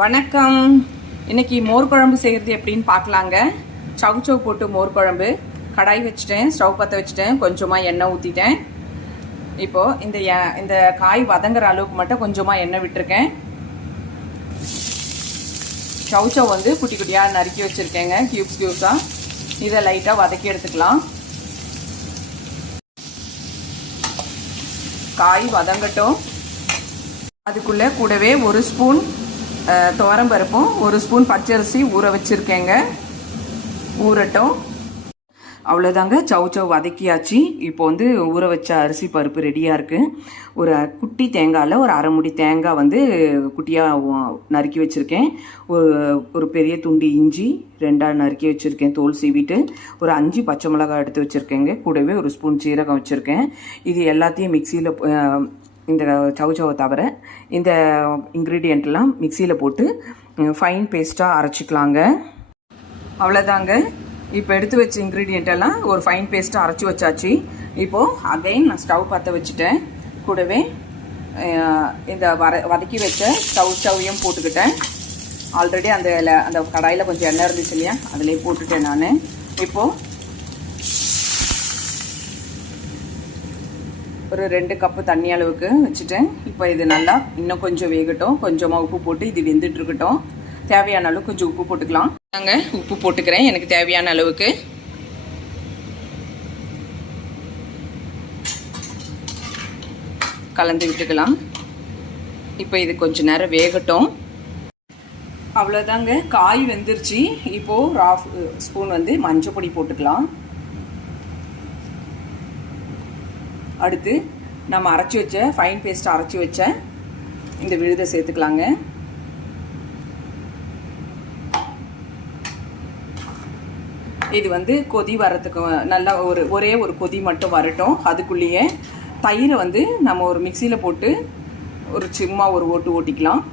வணக்கம். இன்னைக்கு மோர் குழம்பு செய்கிறது எப்படின்னு பார்க்கலாங்க. சவு சவு போட்டு மோர் குழம்பு. கடாய் வச்சுட்டேன், ஸ்டவ் பற்ற வச்சுட்டேன், கொஞ்சமாக எண்ணெய் ஊற்றிட்டேன். இப்போது இந்த காய் வதங்குற அளவுக்கு மட்டும் கொஞ்சமாக எண்ணெய் விட்டுருக்கேன். சவு சவு வந்து குட்டி குட்டியாக நறுக்கி வச்சுருக்கேங்க, கியூப்ஸாக. இதை லைட்டாக வதக்கி எடுத்துக்கலாம். காய் வதங்கட்டும். அதுக்குள்ளே கூடவே ஒரு ஸ்பூன் துவரம்பருப்பும் ஒரு ஸ்பூன் பச்சரிசி ஊற வச்சுருக்கேங்க. ஊறட்டும். அவ்வளோதாங்க, சவு சவு வதக்கியாச்சு. இப்போ வந்து ஊற வச்ச அரிசி பருப்பு ரெடியாக இருக்குது. ஒரு குட்டி தேங்காயில் ஒரு அரை முடி தேங்காய் வந்து குட்டியாக நறுக்கி வச்சுருக்கேன். ஒரு பெரிய துண்டு இஞ்சி ரெண்டாக நறுக்கி வச்சுருக்கேன், தோல் சீவிட்டு. ஒரு 5 பச்சை மிளகாய் எடுத்து வச்சுருக்கேங்க. கூடவே ஒரு ஸ்பூன் சீரகம் வச்சுருக்கேன். இது எல்லாத்தையும் மிக்சியில், இந்த சவு சவை தவிர இந்த இன்க்ரீடியண்ட்லாம் மிக்சியில் போட்டு ஃபைன் பேஸ்ட்டாக அரைச்சிக்கலாங்க. அவ்வளோதாங்க. இப்போ எடுத்து வச்ச இன்க்ரீடியண்ட்டெல்லாம் ஒரு ஃபைன் பேஸ்ட்டாக அரைச்சி வச்சாச்சு. இப்போது அகைன் நான் ஸ்டவ் பற்ற வச்சுட்டேன். கூடவே இந்த வதக்கி வச்ச சவையும் போட்டுக்கிட்டேன். ஆல்ரெடி அந்த கடாயில் கொஞ்சம் எண்ணெய் இருந்துச்சு இல்லையா, அதிலே போட்டுட்டேன் நான். இப்போது ஒரு 2 கப்பு தண்ணி அளவுக்கு வச்சுட்டேன். இப்போ இது நல்லா இன்னும் கொஞ்சம் வேகட்டும். கொஞ்சமாக உப்பு போட்டு இது வெந்துட்டு இருக்கட்டும். தேவையான அளவுக்கு கொஞ்சம் உப்பு போட்டுக்கலாம். நாங்கள் உப்பு போட்டுக்கிறேன் எனக்கு தேவையான அளவுக்கு. கலந்து விட்டுக்கலாம். இப்போ இது கொஞ்சம் நேரம் வேகட்டும். அவ்வளோதாங்க, காய் வெந்துருச்சு. இப்போது 1/2 ஸ்பூன் வந்து மஞ்சள் பொடி போட்டுக்கலாம். அடுத்து நம்ம அரைச்சி வச்ச ஃபைன் பேஸ்ட் அரைச்சி வச்ச இந்த விழுதை சேர்த்துக்கலாங்க. இது வந்து கொதி வர்றதுக்கு நல்லா ஒரே ஒரு கொதி மட்டும் வரட்டும். அதுக்குள்ளேயே தயிரை வந்து நம்ம ஒரு மிக்சியில் போட்டு சும்மா ஒரு ஓட்டிக்கலாம்.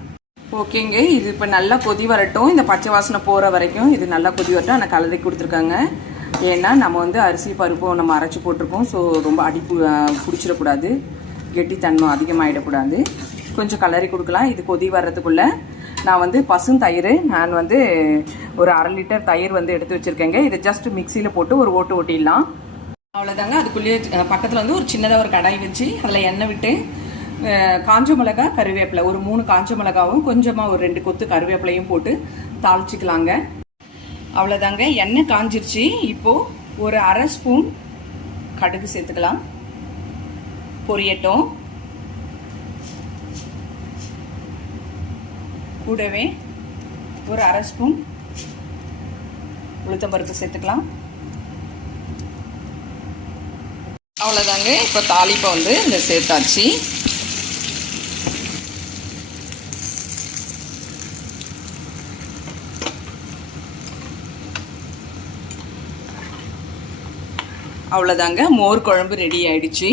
ஓகேங்க, இது இப்போ நல்லா கொதி வரட்டும். இந்த பச்சை வாசனை போகிற வரைக்கும் இது நல்லா கொதி வரட்டும். ஆனால் கலரி கொடுத்துருக்காங்க. ஏன்னா நம்ம வந்து அரிசி பருப்பும் நம்ம அரைச்சி போட்டிருக்கோம். ஸோ ரொம்ப பிடிச்சிடக்கூடாது, கெட்டித்தன்மை அதிகமாகிடக்கூடாது. கொஞ்சம் கலரி கொடுக்கலாம். இது கொதி வர்றதுக்குள்ளே நான் வந்து பசுந்தயிர், நான் வந்து ஒரு 1/2 லிட்டர் தயிர் வந்து எடுத்து வச்சுருக்கேங்க. இதை ஜஸ்ட் மிக்சியில் போட்டு ஒரு ஓட்டிடலாம். அவ்வளோதாங்க. அதுக்குள்ளேயே பக்கத்தில் வந்து ஒரு சின்னதாக ஒரு கடாய் வச்சு அதில் எண்ணெய் விட்டு காஞ்ச மிளகா, கருவேப்பிலை, ஒரு 3 காஞ்ச மிளகாவும் கொஞ்சமாக ஒரு 2 கொத்து கருவேப்பிலையும் போட்டு தாளிச்சிக்கலாங்க. அவ்வளோதாங்க, எண்ணெய் காஞ்சிருச்சு. இப்போது ஒரு 1/2 ஸ்பூன் கடுகு சேர்த்துக்கலாம். பொரியட்டும். கூடவே ஒரு 1/2 ஸ்பூன் உளுத்தம்பருப்பு சேர்த்துக்கலாம். அவ்வளோதாங்க, இப்போ தாளிப்பை வந்து இந்த சேர்த்தாச்சு. அவ்வளோதாங்க, மோர் குழம்பு ரெடி ஆயிடுச்சு.